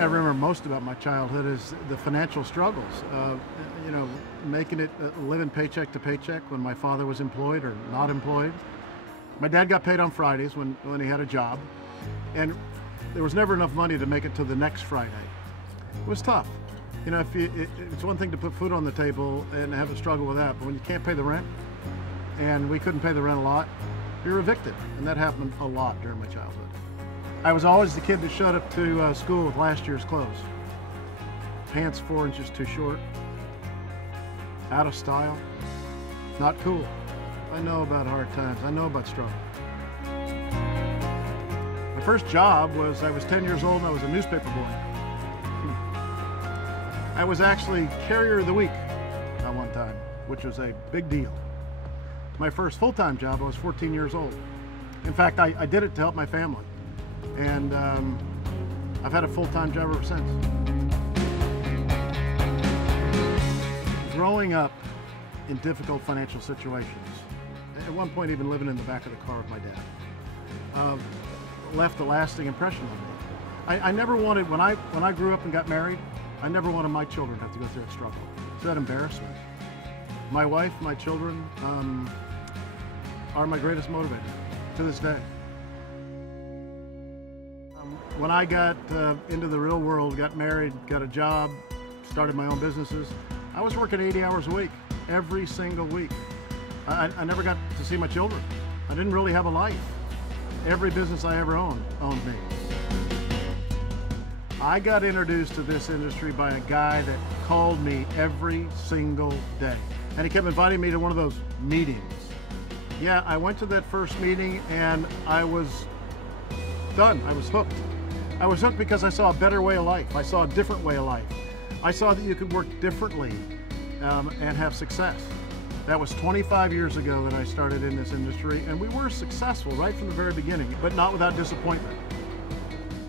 thing I remember most about my childhood is the financial struggles. You know, making it, living paycheck to paycheck when my father was employed or not employed. My dad got paid on Fridays when he had a job, and there was never enough money to make it to the next Friday. It was tough. You know, it's one thing to put food on the table and have a struggle with that, but when you can't pay the rent, and we couldn't pay the rent a lot, you're evicted, and that happened a lot during my childhood. I was always the kid that showed up to school with last year's clothes. Pants 4 inches too short, out of style, not cool. I know about hard times, I know about struggle. My first job was, I was 10 years old and I was a newspaper boy. I was actually Carrier of the Week at one time, which was a big deal. My first full-time job, I was 14 years old. In fact, I did it to help my family. And I've had a full-time job ever since. Growing up in difficult financial situations, at one point even living in the back of the car with my dad, left a lasting impression on me. I never wanted, when I grew up and got married, I never wanted my children to have to go through that struggle. It's that embarrassment. My wife, my children are my greatest motivator to this day. When I got into the real world, got married, got a job, started my own businesses, I was working 80 hours a week, every single week. I never got to see my children. I didn't really have a life. Every business I ever owned me. I got introduced to this industry by a guy that called me every single day. And he kept inviting me to one of those meetings. Yeah, I went to that first meeting and I was done. I was hooked. I was hooked because I saw a better way of life. I saw a different way of life. I saw that you could work differently and have success. That was 25 years ago that I started in this industry, and we were successful right from the very beginning, but not without disappointment.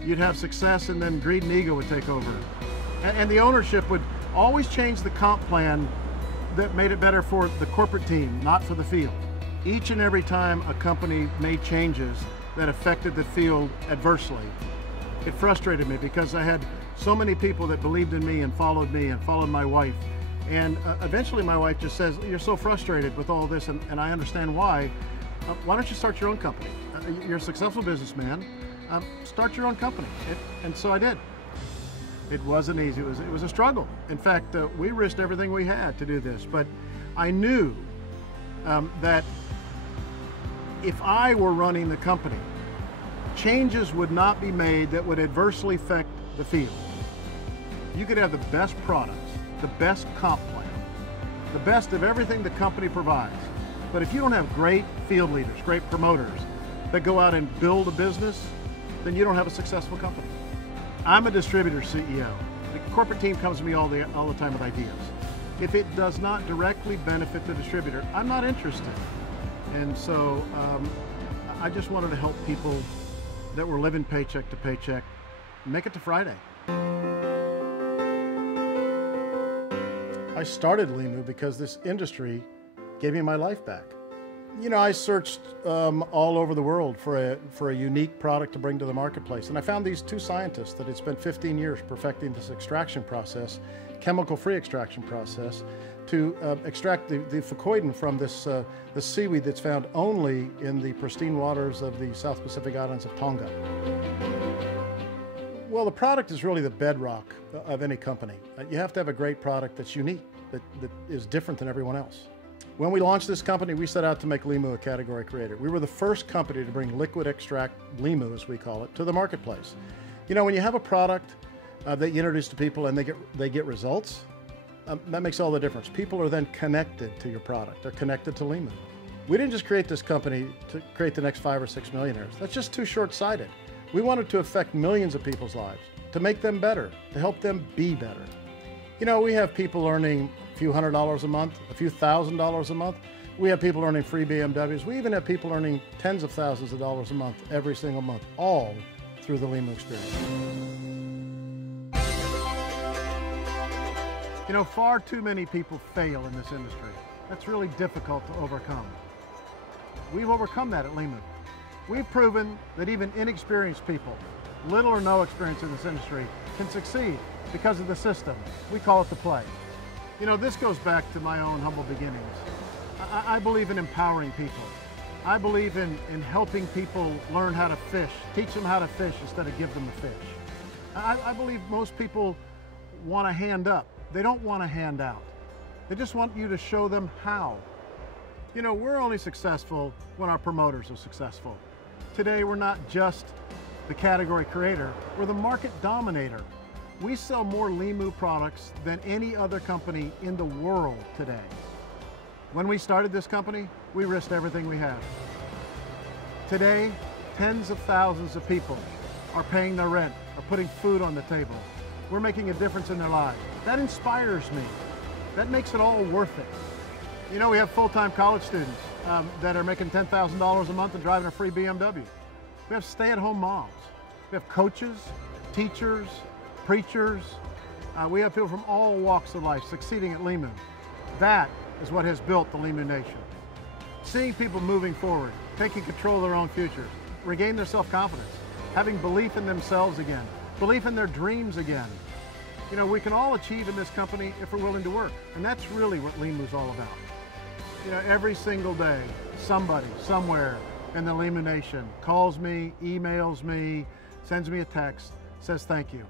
You'd have success and then greed and ego would take over. And the ownership would always change the comp plan that made it better for the corporate team, not for the field. Each and every time a company made changes that affected the field adversely, it frustrated me because I had so many people that believed in me and followed my wife. And eventually my wife just says, "You're so frustrated with all this, and I understand why. Why don't you start your own company? You're a successful businessman. Start your own company." And so I did. It wasn't easy. It was a struggle. In fact, we risked everything we had to do this. But I knew that if I were running the company, changes would not be made that would adversely affect the field. You could have the best products, the best comp plan, the best of everything the company provides. But if you don't have great field leaders, great promoters that go out and build a business, then you don't have a successful company. I'm a distributor CEO. The corporate team comes to me all the time with ideas. If it does not directly benefit the distributor, I'm not interested. And so I just wanted to help people that were living paycheck to paycheck make it to Friday. I started LIMU because this industry gave me my life back. You know, I searched all over the world for a unique product to bring to the marketplace, and I found these two scientists that had spent 15 years perfecting this extraction process, chemical-free extraction process, to extract the fucoidin from this the seaweed that's found only in the pristine waters of the South Pacific islands of Tonga. Well, the product is really the bedrock of any company. You have to have a great product that's unique, that is different than everyone else. When we launched this company, we set out to make LIMU a category creator. We were the first company to bring liquid extract, LIMU as we call it, to the marketplace. You know, when you have a product that you introduce to people and they get results, that makes all the difference. People are then connected to your product. They're connected to LIMU. We didn't just create this company to create the next 5 or 6 millionaires. That's just too short-sighted. We wanted to affect millions of people's lives, to make them better, to help them be better. You know, we have people earning a few $100s a month, a few $1,000s a month. We have people earning free BMWs. We even have people earning tens of thousands of dollars a month, every single month, all through the LIMU experience. You know, far too many people fail in this industry. That's really difficult to overcome. We've overcome that at LIMU. We've proven that even inexperienced people little or no experience in this industry can succeed because of the system. We call it the play. You know, this goes back to my own humble beginnings. I believe in empowering people. I believe in helping people learn how to fish, teach them how to fish instead of give them the fish. I believe most people want a hand up. They don't want a hand out. They just want you to show them how. You know, we're only successful when our promoters are successful. Today, we're not just the category creator, we're the market dominator. We sell more LIMU products than any other company in the world today. When we started this company, we risked everything we had. Today, tens of thousands of people are paying their rent, are putting food on the table. We're making a difference in their lives. That inspires me. That makes it all worth it. You know, we have full-time college students that are making $10,000 a month and driving a free BMW. We have stay-at-home moms. We have coaches, teachers, preachers. We have people from all walks of life succeeding at LIMU. That is what has built the LIMU Nation. Seeing people moving forward, taking control of their own futures, regain their self-confidence, having belief in themselves again, belief in their dreams again. You know, we can all achieve in this company if we're willing to work. And that's really what LIMU is all about. You know, every single day, somebody, somewhere in the LIMU Nation calls me, emails me, sends me a text, says thank you.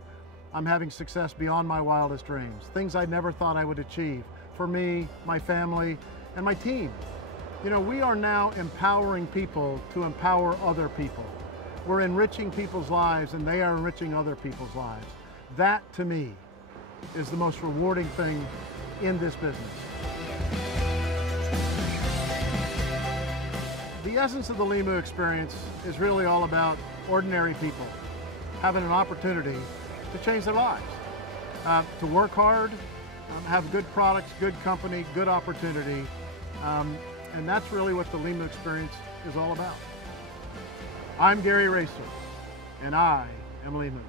I'm having success beyond my wildest dreams, things I never thought I would achieve for me, my family, and my team. You know, we are now empowering people to empower other people. We're enriching people's lives and they are enriching other people's lives. That, to me, is the most rewarding thing in this business. The essence of the LIMU experience is really all about ordinary people having an opportunity to change their lives, to work hard, have good products, good company, good opportunity, and that's really what the LIMU experience is all about. I'm Gary Racer, and I am LIMU.